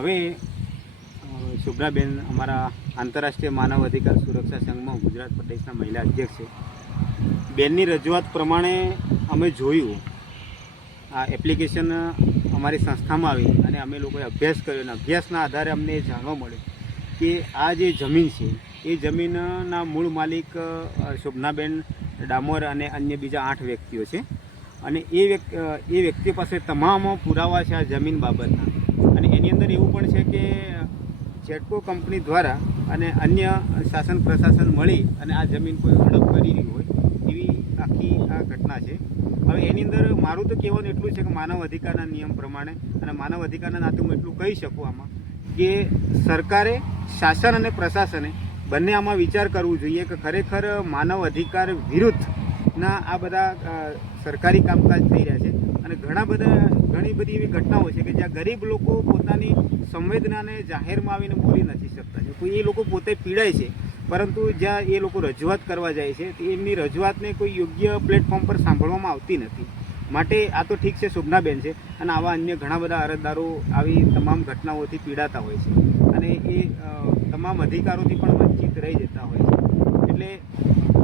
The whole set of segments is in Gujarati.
હવે શુભ્રાબેન અમારા આંતરરાષ્ટ્રીય માનવ અધિકાર સુરક્ષા સંઘમાં ગુજરાત પ્રદેશના મહિલા અધ્યક્ષ છે. બેનની રજૂઆત પ્રમાણે અમે જોયું, આ એપ્લિકેશન અમારી સંસ્થામાં આવી અને અમે લોકોએ અભ્યાસ કર્યો અને અભ્યાસના આધારે અમને એ જાણવા મળ્યું કે આ જે જમીન છે એ જમીનના મૂળ માલિક શોભનાબેન ડામોર અને અન્ય બીજા 8 વ્યક્તિઓ છે અને એ વ્યક્તિઓ પાસે તમામ પુરાવા છે આ જમીન બાબતના. અને એની અંદર એવું પણ છે કે જેટકો કંપની દ્વારા અને અન્ય શાસન પ્રશાસન મળી અને આ જમીન કોઈ હડપ કરી રહ્યું હોય એવી આખી આ ઘટના છે. હવે એની અંદર મારું તો કહેવાનું એટલું છે કે માનવ અધિકારના નિયમ પ્રમાણે અને માનવ અધિકારના નાતે હું એટલું કહી શકું આમાં કે સરકારે, શાસન અને પ્રશાસને બંને આમાં વિચાર કરવું જોઈએ કે ખરેખર માનવ અધિકાર વિરુદ્ધના આ બધા સરકારી કામકાજ થઈ રહ્યા છે. અને ઘણી બધી એવી ઘટનાઓ છે કે જ્યાં ગરીબ લોકો પોતાની સંવેદનાને જાહેરમાં આવીને બોલી નથી શકતા છે. કોઈ એ લોકો પોતે પીડાય છે, પરંતુ જ્યાં એ લોકો રજૂઆત કરવા જાય છે તો એમની રજૂઆતને કોઈ યોગ્ય પ્લેટફોર્મ પર સાંભળવામાં આવતી નથી. માટે આ તો ઠીક છે, શોભનાબેન છે અને આવા અન્ય ઘણા બધા અરજદારો આવી તમામ ઘટનાઓથી પીડાતા હોય છે અને એ તમામ અધિકારોથી પણ વંચિત રહી જતા હોય છે. એટલે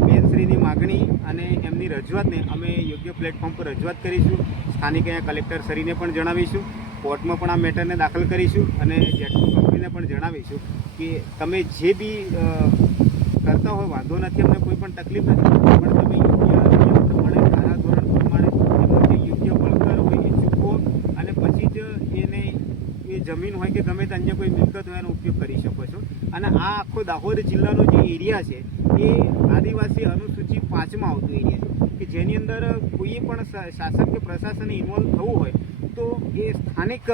બેનશ્રીની માગણી અને એમની રજૂઆતને અમે યોગ્ય પ્લેટફોર્મ પર રજૂઆત કરીશું. સ્થાનિક અહીંયા કલેક્ટર શ્રીને પણ જણાવીશું, કોર્ટમાં પણ આ મેટરને દાખલ કરીશું અને જેટકો કંપનીને પણ જણાવીશું કે તમે જે બી કરતા હોય વાંધો નથી, અમને કોઈ પણ તકલીફ નથી, પણ તમે યોગ્ય નિયમ પ્રમાણે, ધારાધોરણ પ્રમાણે એનું જે યોગ્ય વળતર હોય એ ચૂકવો અને પછી જ એને એ જમીન હોય કે ગમે તે અન્ય કોઈ મિલકત હોય એનો ઉપયોગ કરી શકો છો. અને આ આખો દાહોદ જિલ્લાનો જે એરિયા છે એ આદિવાસી અનુસૂચિ 5માં આવતો એરિયા છે કે જેની અંદર કોઈ પણ શાસક કે પ્રશાસને ઇન્વોલ્વ થવું હોય તો એ સ્થાનિક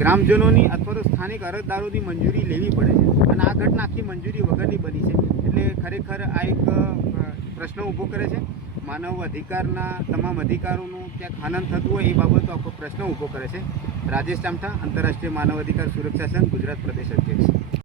ગ્રામજનોની અથવા તો સ્થાનિક અરજદારોની મંજૂરી લેવી પડે છે અને આ ઘટના આખી મંજૂરી વગરની બની છે. એટલે ખરેખર આ એક પ્રશ્ન ઊભો કરે છે. માનવ અધિકારના તમામ અધિકારોનું ક્યાંક હનન થતું હોય એ બાબતો આખો પ્રશ્ન ઊભો કરે છે. રાજેશ ચામઠા, આંતરરાષ્ટ્રીય માનવ અધિકાર સુરક્ષા સંઘ, ગુજરાત પ્રદેશ અધ્યક્ષ.